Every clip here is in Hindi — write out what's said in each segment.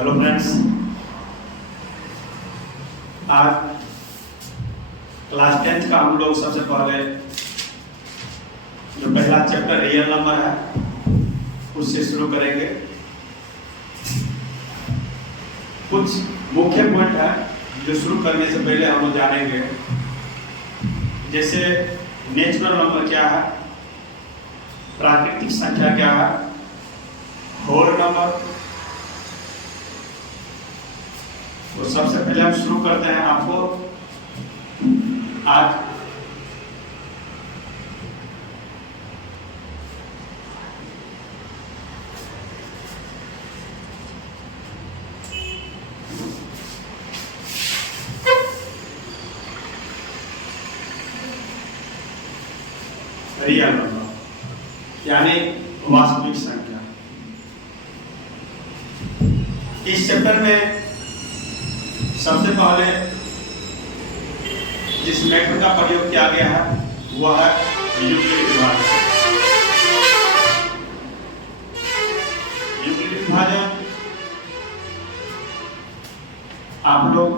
हेलो फ्रेंड्स, आज क्लास 10th का हम लोग सबसे पहले जो पहला चैप्टर रियल नंबर है उससे शुरू करेंगे। कुछ मुख्य पॉइंट है जो शुरू करने से पहले हम लोग जानेंगे, जैसे नेचुरल नंबर क्या है, प्राकृतिक संख्या क्या है, होल नंबर। तो सबसे पहले हम शुरू करते हैं आपको आज रियल नंबर यानी वास्तविक संख्या। इस चैप्टर में सबसे पहले जिस मेथड का प्रयोग किया गया है वह है यूक्लिड विभाजन। यूक्लिड विभाजन आप लोग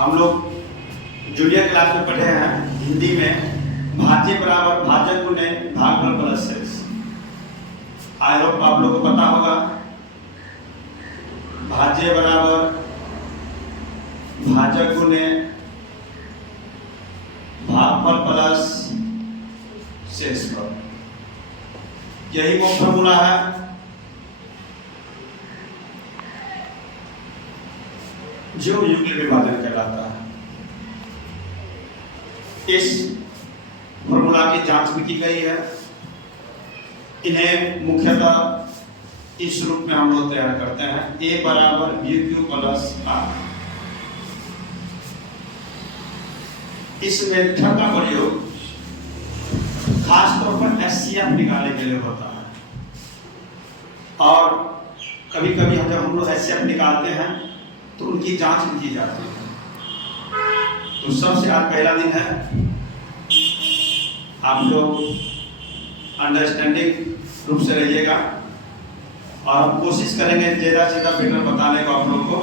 हम लोग जूनियर क्लास में पढ़े हैं हिंदी में, भाज्य बराबर भाजक गुने भागफल प्लस शेष। आई होप आप लोगों को पता होगा, भाज्य बराबर भाजक गुने भागफल प्लस शेष पर, यही वो फॉर्मूला है जो यूक्लिड विभाजन कहलाता है। इस फॉर्मूला की जांच भी की गई है। इन्हें मुख्यतः इस रूप में हम लोग तैयार करते हैं, a बराबर BQ प्लस R। इस मेथड का प्रयोग खासतौर पर HCF निकालने के लिए होता है, और कभी कभी जब हम लोग HCF निकालते हैं तो उनकी जांच भी की जाती है। तो सबसे आज पहला दिन है, आप लोग अंडरस्टैंडिंग रूप से रहिएगा और हम कोशिश करेंगे ज़्यादा से ज़्यादा बेटर बताने को आप लोग को।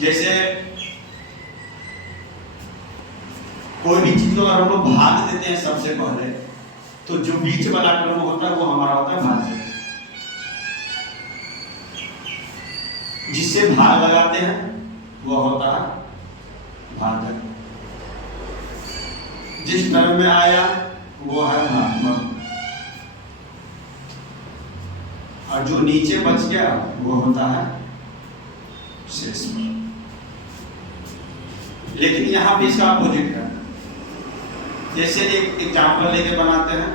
जैसे कोई भी चीज को अगर हम लोग भाग देते हैं सबसे पहले, तो जो बीच वाला टर्म होता है वो हमारा होता है भाज्य। जिससे भाग लगाते हैं वो होता है भाजक। जिस टर्म में आया वो है भागफल, और जो नीचे बच गया वो होता है शेष। लेकिन यहां भी इसका अपोजिट है। जैसे एक एग्जाम्पल लेके बनाते हैं,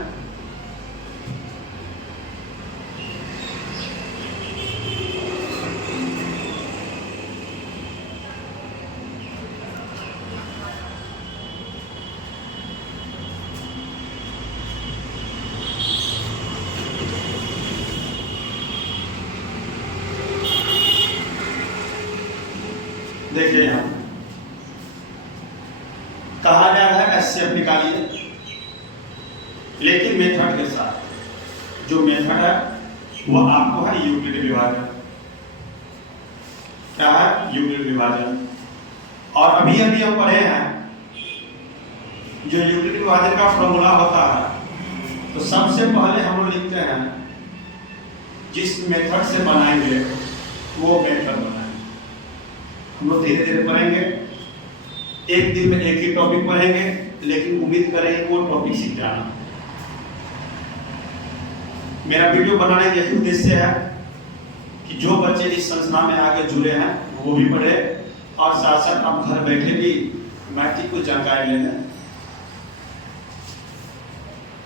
देखिए यहां कहा गया है HCF निकालिए, लेकिन मेथड के साथ। जो मेथड है वो आपको है यूक्लिड विभाजन। क्या है? यूक्लिड विभाजन। और अभी हम पढ़े हैं जो यूक्लिड विभाजन का फॉर्मूला होता है, तो सबसे पहले हम लोग लिखते हैं जिस मेथड से बनाएंगे वो मेथड बनाएंगे। हम लोग धीरे धीरे पढ़ेंगे, एक दिन में एक ही टॉपिक पढ़ेंगे, लेकिन उम्मीद करेंगे वो टॉपिक सीख जाना। मेरा वीडियो बनाने का यही उद्देश्य है कि जो बच्चे इस संस्था में आगे जुड़े हैं वो भी पढ़े, और साथ साथ आप घर बैठे भी मैथ की कुछ जानकारी ले लें।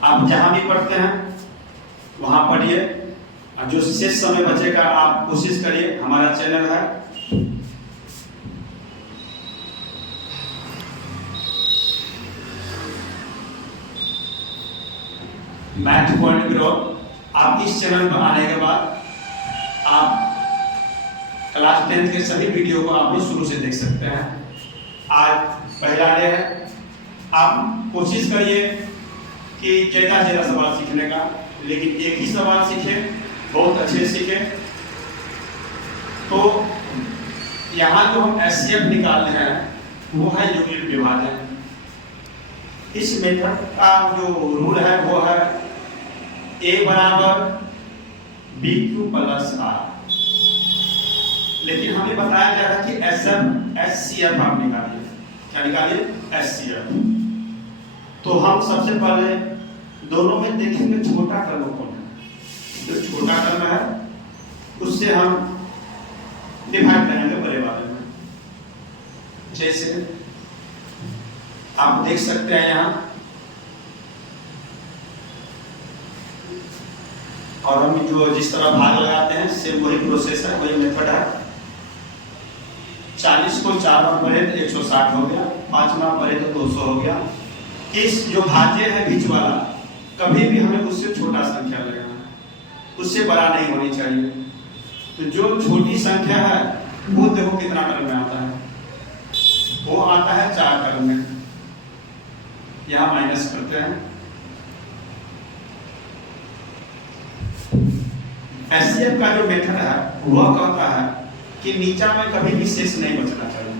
आप जहां भी पढ़ते हैं वहां पढ़िए, और जो शेष समय बचेगा आप कोशिश करिए। हमारा चैनल है मैथ पॉइंट ग्रो। आप इस चैनल पर आने के बाद आप क्लास 10 के सभी वीडियो को आप लोग शुरू से देख सकते हैं। आज पहला डे है, आप कोशिश करिए कि ज़्यादा से ज़्यादा सवाल सीखने का, लेकिन एक ही सवाल सीखें, बहुत अच्छे सीखें। तो यहाँ जो हम एचसीएफ निकाल रहे हैं वो है यूक्लिड विभाजन। इस मेथड का जो रूल है वो है ए बराबर बी क्यू प्लस आर। लेकिन हमें बताया जा रहा है कि एचसीएफ आप निकालिए। क्या निकालिए? एचसीएफ। तो हम सबसे पहले दोनों में देखेंगे छोटा टर्म कौन है। जो छोटा टर्म है उससे हम डिवाइड करेंगे बड़े वाले में। जैसे आप देख सकते हैं यहाँ, और हम जो जिस तरह भाग लगाते हैं सिर्फ वही प्रोसेस है, वही मेथड है। 40 को 4 में पढ़े तो 160 हो गया, 5 में पढ़े तो 200 हो गया। इस जो भाज्य है बीच वाला, कभी भी हमें उससे छोटा संख्या लगाना है, उससे बड़ा नहीं होनी चाहिए। तो जो छोटी संख्या है वो देखो कितना टर्म में आता है, वो आता है 4 टर्म में। यहाँ माइनस करते हैं। एचसीएफ का जो मेथड है वह कहता है कि नीचा में कभी भी शेष नहीं बचना चाहिए,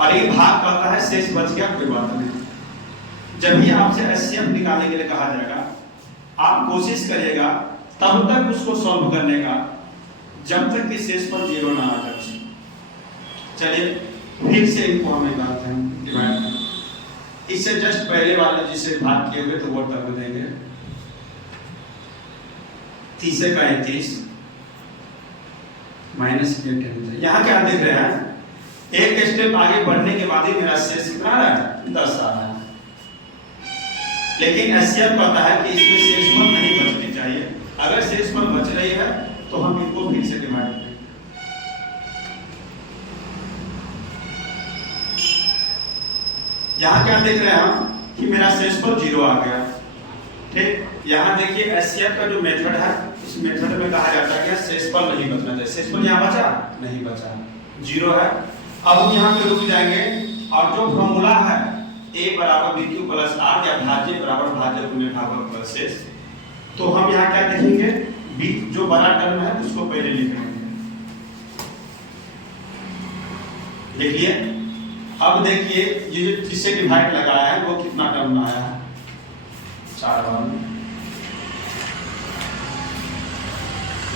और ये भाग कहता है शेष बच गया कोई बात नहीं। जब भी आपसे एचसीएफ निकालने के लिए कहा जाएगा, आप कोशिश करिएगा तब तक उसको सॉल्व करने का जब तक कि शेष पर 0 ना आ जाए। चलिए फिर से इनको हम निकालते हैं डिवाइड। इससे जस्ट पहले वाले जिसे भाग किए हुए तो वो टर्म देंगे। 30 का 31 माइनस 10। यहाँ क्या देख रहे हैं? एक स्टेप आगे बढ़ने के बाद ही मेरा शेष कितना आ रहा है? 10 आ रहा है। लेकिन एचसीएफ कहता है कि इसमें शेष पर नहीं बचनी चाहिए। अगर शेष पर बच रही है तो हम इनको फिर से डिवाइड करेंगे। यहाँ क्या देख रहे हैं हम कि मेरा शेष पर 0 आ गया। ठीक, यहाँ देखिए एचसीएफ का जो मेथड है, इस मेथड में कहा जाता है कि शेष पर नहीं बचना चाहिए। शेष पर यहाँ बचा नहीं बचा, 0 है। अब हम यहाँ पे रुक जाएंगे और जो फॉर्मूला है a बराबर बी क्यू प्लस आर या भाज्य बराबर भाज्य गुणे भागफल प्लस शेष, तो हम यहाँ क्या देखेंगे? b जो बड़ा टर्म है उसको पहले लिखेंगे। देखिए, अब देखिए ये जो जिससे डिवाइड लगाया है वो कितना टर्म में आया है? 4 बार।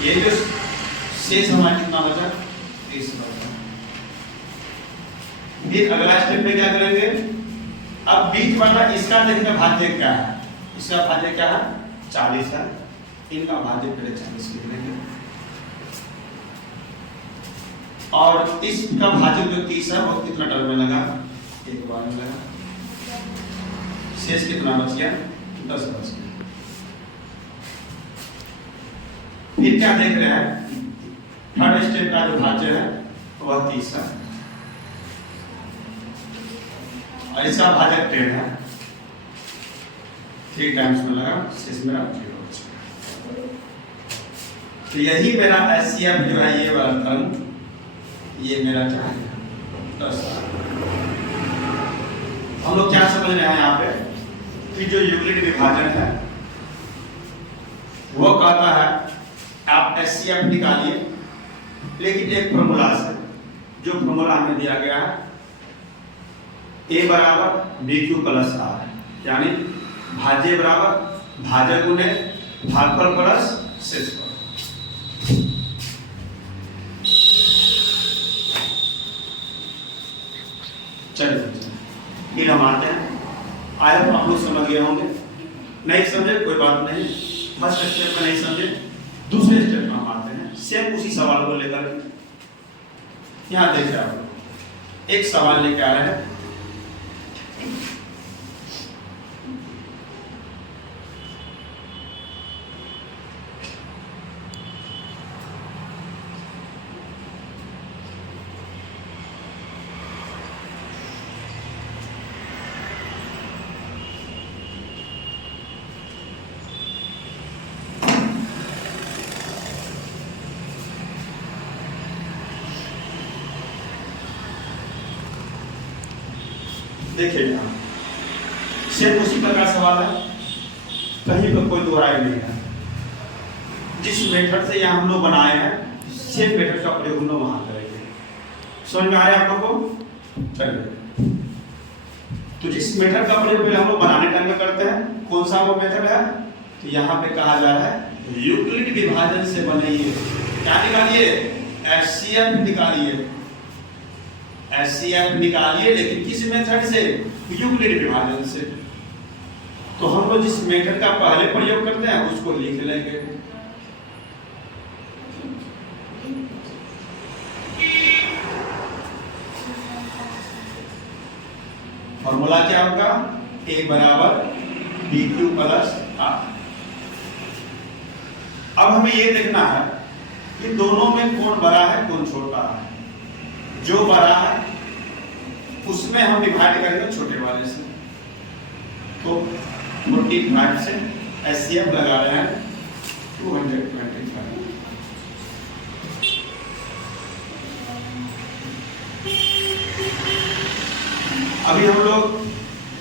ये जो शेष हमारा कितना बचा? 30 बचा। फिर अगला स्टेप में क्या करेंगे? अब बीच वाला इसका देखना भाज्य क्या है। इसका भाज्य क्या है? 40 है। इनका भाज्य पहले 40 लिख लेंगे, और इसका भाज्य जो 30 है वो कितना टर्म में लगा? 1 बार में लगा। शेष कितना बच गया? 10 बच गया। फिर क्या देख रहे हैं? थर्ड स्टेप का जो भाज्य है वह 30 है, और इसका भाजक 10 है। 3 टाइम्स में लगा, शेष मेरा 0 बचा। तो यही मेरा एचसीएफ जो है, ये वाला टर्म, ये मेरा क्या है? 10। हम लोग क्या समझ रहे हैं यहाँ पे कि जो यूक्लिड विभाजन है वो कहता है आप एचसीएफ निकालिए, लेकिन एक फॉर्मूला से। जो फॉर्मूला हमें दिया गया है a बराबर बी क्यू प्लस आर, यानी भाज्य बराबर भाजक गुणे भागफल प्लस शेषफल। चलिए फिर हम आते हैं। आए तो आप लोग समझ गए होंगे, नहीं समझे कोई बात नहीं। फर्स्ट स्टेप में नहीं समझे, दूसरे स्टेप में हम आते हैं सेम उसी सवाल को लेकर। यहाँ देखिए आप लोग एक सवाल लेके आ रहे हैं। देखिए यहाँ सेम उसी प्रकार सवाल है, कहीं पर कोई दो राय नहीं है। जिस मेथड से यहाँ हम लोग बनाए हैं सेम मेथड का प्रयोग हम लोग वहां करेंगे। समझ में आ रहा है आप लोग को? चलिए, तो जिस मेथड का प्रयोग पहले हम लोग बनाने टाइम में करते हैं, कौन सा वो मेथड है? तो यहाँ पे कहा जा रहा है यूक्लिड विभाजन से बनाइए। क्या निकालिए? HCF निकालिए। HCF निकालिए, लेकिन किस मेथड से? यूक्लिड विभाजन से। तो हम लोग जिस मेथड का पहले प्रयोग करते हैं उसको लिख लेंगे। फॉर्मूला क्या होगा? A बराबर BQ प्लस R। अब हमें ये देखना है कि दोनों में कौन बड़ा है कौन छोटा है। जो बड़ा है उसमें हम डिवाइड करेंगे छोटे वाले से। तो 45 से HCF लगा रहे हैं 225। अभी हम लोग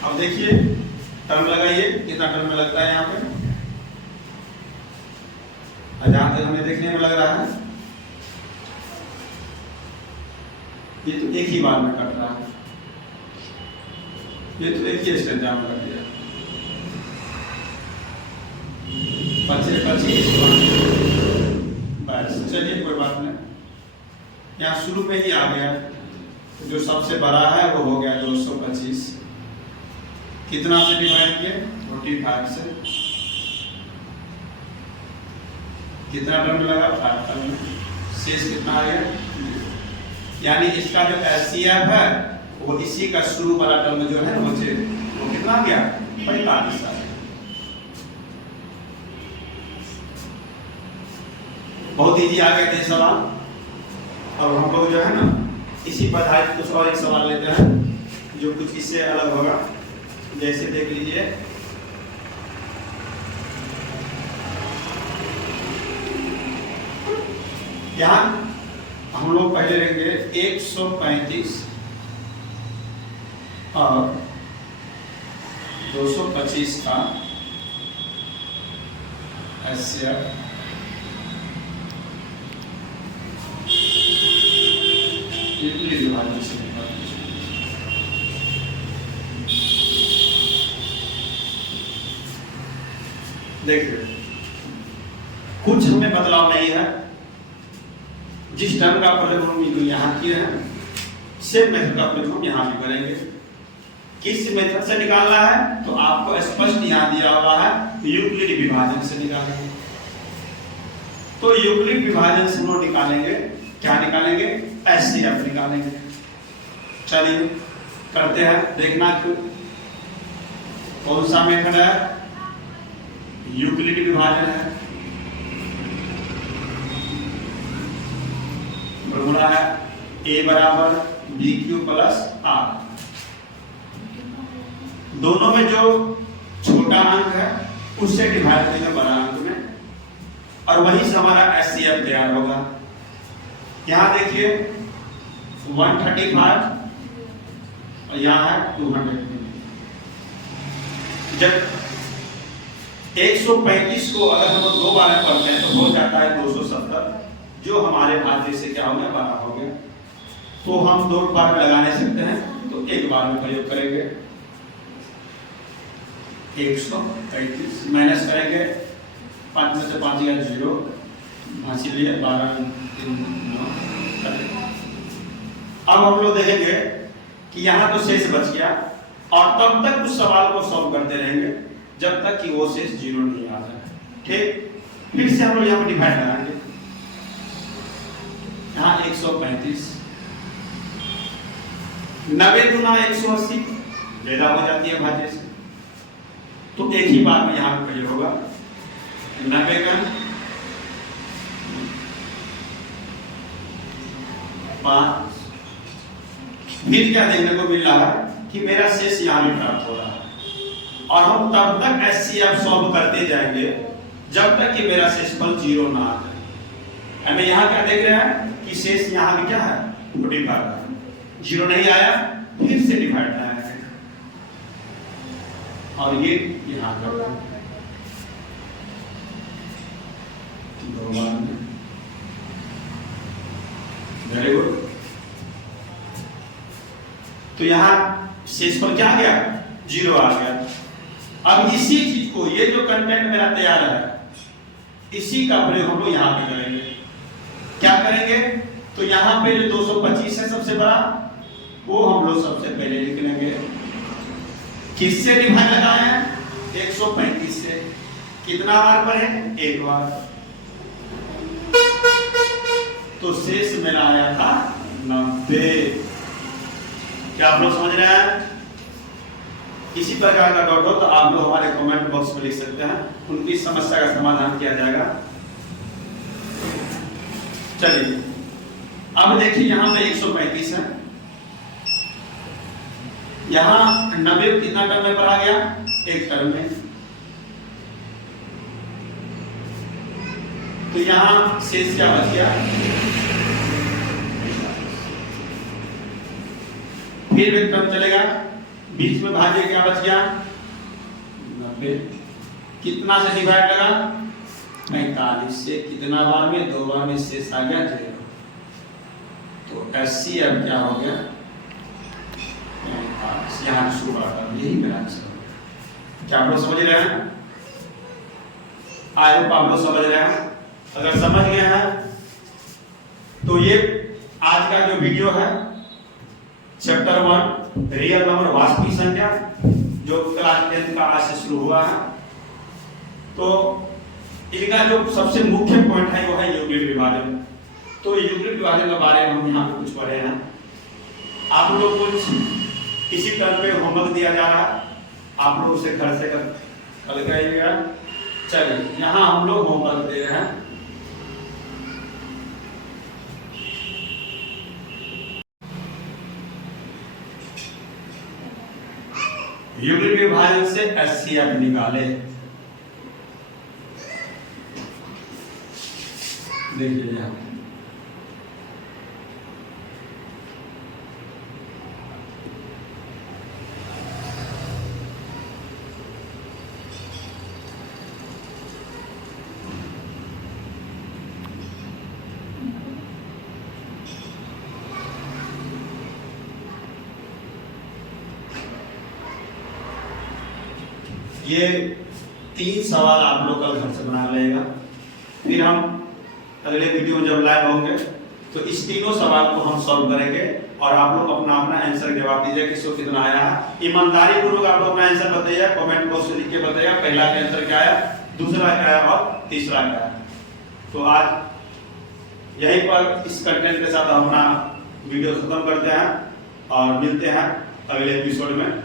अब देखिए टर्म लगाइए, कितना टर्म में लगता है यहाँ पे? जहां तक हमें देखने में लग रहा है ये तो एक ही बार में कट रहा है, ये तो एक ही स्टेंजा में कट गया। 25 बस, चलिए कोई बात नहीं, यहाँ शुरू में ही आ गया। जो सबसे बड़ा है वो हो गया 225। कितना से डिवाइड किए? 45 से। कितना टर्म लगा? 5 टर्म। शेष कितना आ गया? यानी इसका जो HCF है वो इसी का शुरू वाला टर्म जो है वो कितना आ गया? 45 आ गया। बहुत इजी आ गए थे सवाल। अब हम लोग जो है ना इसी पर आधारित कुछ और एक सवाल लेते हैं जो कुछ इससे अलग होगा। जैसे देख लीजिए, यहाँ हम लोग पहले लेंगे 135 और 225 का HCF विभाजन से देखिए कुछ हमें बदलाव नहीं है। जिस टर्म का प्रयोग हम यहाँ किए हैं सेम मेथड का प्रयोग हम यहाँ भी करेंगे। किस मेथड से निकालना है? तो आपको स्पष्ट यहाँ दिया हुआ है यूक्लिड विभाजन से निकालेंगे। तो यूक्लिड विभाजन से हम लोग निकालेंगे, क्या निकालेंगे? HCF निकालेंगे। चलिए करते हैं, देखना कौन सा मेथड है? यूक्लिड विभाजन है। फॉर्मूला है A बराबर BQ प्लस R। दोनों में जो छोटा अंक है उससे डिवाइड करेंगे बड़ा अंक में, और वहीं से हमारा HCF तैयार होगा। यहाँ देखिए 135 और यहाँ है 200। जब 135 को अगर हम दो बार में पढ़ते हैं तो हो जाता है 270, जो हमारे भाज्य से क्या हो गया? 12 हो गया। तो हम दो बार में लगा नहीं सकते हैं, तो एक बार में प्रयोग करेंगे। 135 माइनस करेंगे, 5 में से 5 गया 0, भांसी लिए 12 3 9। अब हम लोग देखेंगे कि यहाँ तो शेष बच गया, और तब तक उस सवाल को सॉल्व करते रहेंगे जब तक कि वो शेष 0 नहीं आ जाए। ठीक, फिर से हम लोग यहाँ पर डिवाइड कराएंगे। यहाँ 135 90 गुना 180 ज्यादा हो जाती है भाज्य से, तो एक ही बार में यहाँ पर होगा 90 का 5। फिर क्या देखने को मिल रहा है कि मेरा शेष यहाँ भी प्राप्त हो रहा है, और हम तब तक HCF सॉल्व करते जाएंगे जब तक कि मेरा शेषफल 0 ना आ जाए। हमें यहाँ क्या देख रहे हैं कि शेष यहाँ भी क्या है? 45 है। 0 नहीं आया, फिर से डिवाइड आया। और ये यहाँ कर दो। Very good. तो यहाँ शेषफल क्या आ गया? 0 आ गया। अब इसी चीज को, ये जो कंटेंट मेरा तैयार है, इसी का प्रयोग हम लोग यहाँ पे करेंगे। क्या करेंगे? तो यहाँ पे जो 225 है सबसे बड़ा, वो हम लोग सबसे पहले लिख लेंगे। किससे डिवाइड लगाए हैं? 135 से। कितना बार पढ़े? एक बार। तो शेष मेरा आया था 90। क्या आप लोग समझ रहे हैं? किसी प्रकार का डाउट हो तो आप लोग हमारे कमेंट बॉक्स में लिख सकते हैं, उनकी समस्या का समाधान किया जाएगा। चलिए अब देखिए, यहां पे 135 है, यहां 90 कितना टर्म में पढ़ा गया? एक टर्म में। तो यहां शेष क्या बच गया? फिर एक टर्म चलेगा, बीच में भाज्य क्या बच गया? 90। कितना से डिवाइड लगा? 45 से। कितना बार में? 2 बार में। शेष आ गया 0। तो 80 अब क्या हो गया? 45। यहाँ सुबह का यही मेरा आंसर। क्या आप लोग समझ रहे हैं? आई होप आप लोग समझ रहे हैं। अगर समझ गए हैं तो ये आज का जो वीडियो है, चैप्टर 1 रियल नंबर वास्तविक संख्या, जो क्लास 10 का आज से शुरू हुआ है, तो इनका जो सबसे मुख्य पॉइंट है वो है यूक्लिड विभाजन। तो यूक्लिड विभाजन के बारे में हम यहाँ पे कुछ पढ़े हैं। आप लोग कुछ इसी तरह पे होमवर्क दिया जा रहा है, आप लोग उसे घर से कर लगाइएगा। चलिए यहाँ हम लोग होमवर्क दे रहे हैं। यूक्लिड विभाजन से HCF निकाले। देखिए यहाँ ये 3 सवाल आप लोग कल घर से बना लेगा। फिर हम अगले वीडियो में जब लाइव होंगे तो इस तीनों सवाल को हम सॉल्व करेंगे और आप लोग अपना अपना आंसर जवाब दीजिए, किसको कितना आया है। ईमानदारी पूर्वक आप लोग अपना आंसर बताइए, कमेंट बॉक्स में लिख के बताइए पहला का आंसर क्या है, दूसरा क्या है और तीसरा क्या है। तो आज यहीं पर इस कंटेंट के साथ अपना वीडियो खत्म करते हैं और मिलते हैं अगले एपिसोड में।